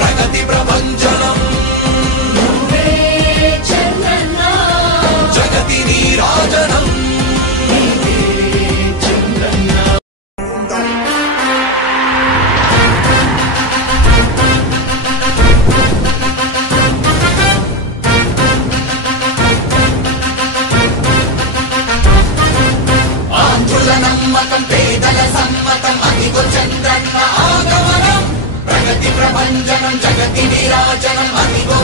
ప్రగతి ప్రభంజనం జగతి నీరాజనం ఆంధ్రుల నమ్మకం పేదల సమ్మతం అదిగో చంద్రన్న ఆగమనం ప్రగతి ప్రభంజనం జగతి నీరాజనం అదిగో